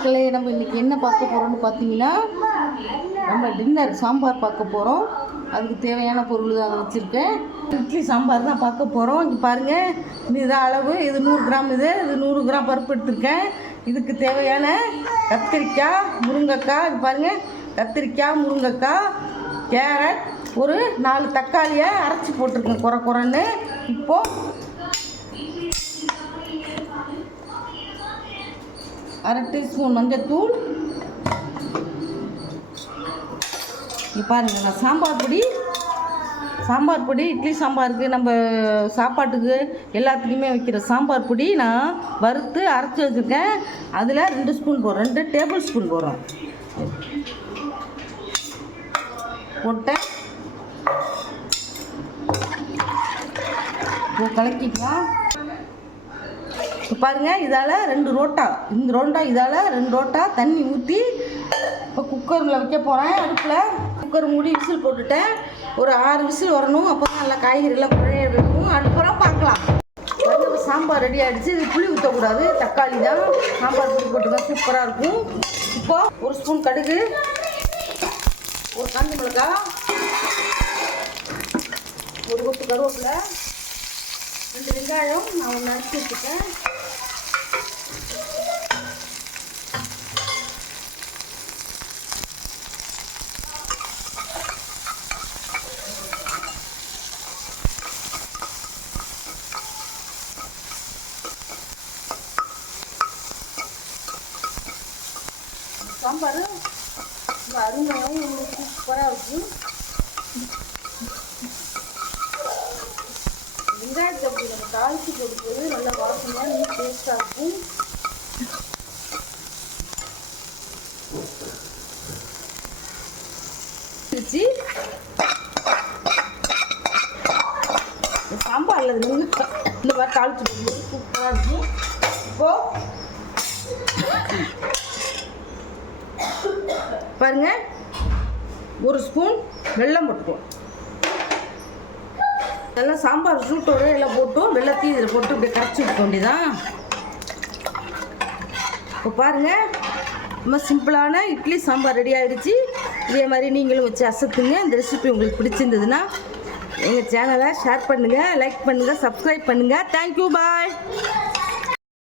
மக்களே, நம்ம இன்றைக்கி என்ன பார்க்க போகிறோம்னு பார்த்தீங்கன்னா, நம்ம டின்னர் சாம்பார் பார்க்க போகிறோம். அதுக்கு தேவையான பொருள் தான் வச்சுருக்கேன். இட்லி சாம்பார் தான் பார்க்க போகிறோம். இங்கே பாருங்கள், இதுதான் அளவு. இது 100 கிராம். இது 100 கிராம் பருப்பு எடுத்துருக்கேன். இதுக்கு தேவையான கத்திரிக்காய், முருங்கைக்காய், இது பாருங்கள், கத்திரிக்காய், முருங்கைக்காய், கேரட், ஒரு 4 தக்காளியை அரைச்சி போட்டிருக்கேன் குறைன்னு. இப்போது 1/2 டீஸ்பூன் மஞ்சள்தூள். இப்போ பாருங்கள், நான் சாம்பார் பொடி இட்லி சாம்பாருக்கு, நம்ம சாப்பாட்டுக்கு எல்லாத்துலேயுமே வைக்கிற சாம்பார் பொடி நான் வறுத்து அரைச்சி வச்சுருக்கேன். அதில் 2 ஸ்பூன் போடுறோம், 2 டேபிள் ஸ்பூன் போடுறோம். போட்டேன், கலக்கிக்கலாம். இப்போ பாருங்கள், இதால் 2 ரோட்டா, இதால் 2 ரோட்டா தண்ணி ஊற்றி இப்போ குக்கரில் வைக்க போகிறேன். அடுப்பில் குக்கர் மூடி விசில் போட்டுட்டேன். ஒரு 6 விசில் வரணும். அப்போ தான் நல்லா காய்கறிலாம் குழைய இருக்கும். அடுப்பெல்லாம் பார்க்கலாம். சாம்பார் ரெடி ஆகிடுச்சு. இது புளி ஊற்றக்கூடாது, தக்காளி தான். சாம்பார் புளி போட்டுதான் சூப்பராக இருக்கும். இப்போது 1 ஸ்பூன் கடுகு, ஒரு காஞ்ச மிளகாய், ஒரு கொத்து கருவேப்பிலை, 2 வெங்காயம் நான் ஒன்று அரைச்சி வச்சுட்டேன். சாம்பார் ரொம்ப அருமையாகவும் உங்களுக்கு சூப்பராக இருக்கும். வெங்காயத்தை அப்படி நம்ம தாளித்து போடும்போது நல்லா வாசனையாக இன்னும் டேஸ்ட்டாக இருக்கும். சாம்பாரில் இந்த மாதிரி தாளித்து போடும்போது சூப்பராக இருக்கும். இப்போது பாருங்கள், 1 ஸ்பூன் வெல்லம் போட்டுக்குவோம். எல்லாம் சாம்பார் சூட்டோடு எல்லாம் போட்டும் வெள்ளத்தையும் இதில் போட்டு இப்படி கரைச்சி விட்டுக்க வேண்டியதான். இப்போ பாருங்கள், ரொம்ப சிம்பிளான இட்லி சாம்பார் ரெடி ஆகிடுச்சு. இதே மாதிரி நீங்களும் வச்சு அசத்துங்க. இந்த ரெசிபி உங்களுக்கு பிடிச்சிருந்ததுன்னா எங்கள் சேனலை ஷேர் பண்ணுங்கள், லைக் பண்ணுங்கள், சப்ஸ்கிரைப் பண்ணுங்கள். தேங்க்யூ, பாய்.